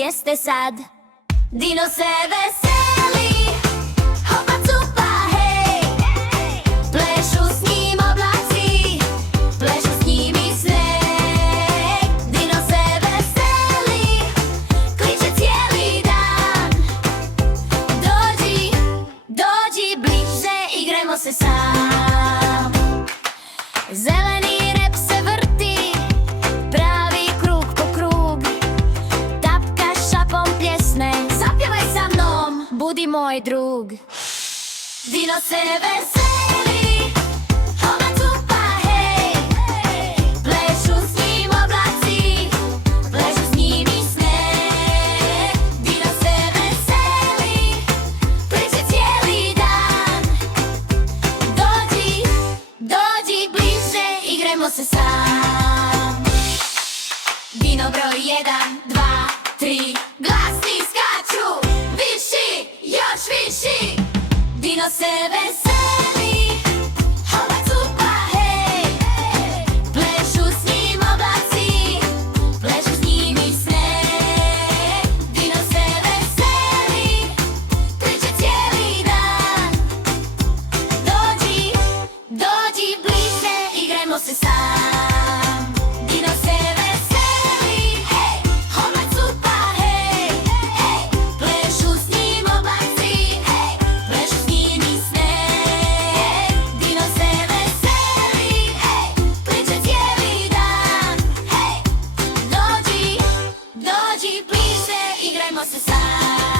gdje ste sad? Dino se veseli, hopa cupa hej, plešu s njim oblaci, plešu s njim i sneg. Dino se veseli, kliče cijeli dan. Dođi, dođi bliže, igrajmo se sam. Zeleni rep se vrti, pravi krug po krug, tapka šapom pjesne, zapjevaj sa mnom, budi moj drug. Dino se veseli, hopa cupa hej, plešu s njim oblaci, plešu s njim i sneg. Dino se veseli, kliče cijeli dan. Dođi, dođi bliže, igrajmo se sam. Dino broj 1, 2, 3, glasni skaču, viši, još viši. Dino se veseli, hopa cupa hej, plešu s njim oblaci, plešu s njim i sneg. Dino se veseli, kliče cijeli dan. Dođi, dođi bliže, igrajmo se sam. Dino se veseli, hej, hopa cupa hej, hej, plešu s njim oblaci, hej, plešu s njim i sneg. Dino se veseli, hej, kliče cijeli dan. Hej, dođi, dođi bliže, igrajmo se sam.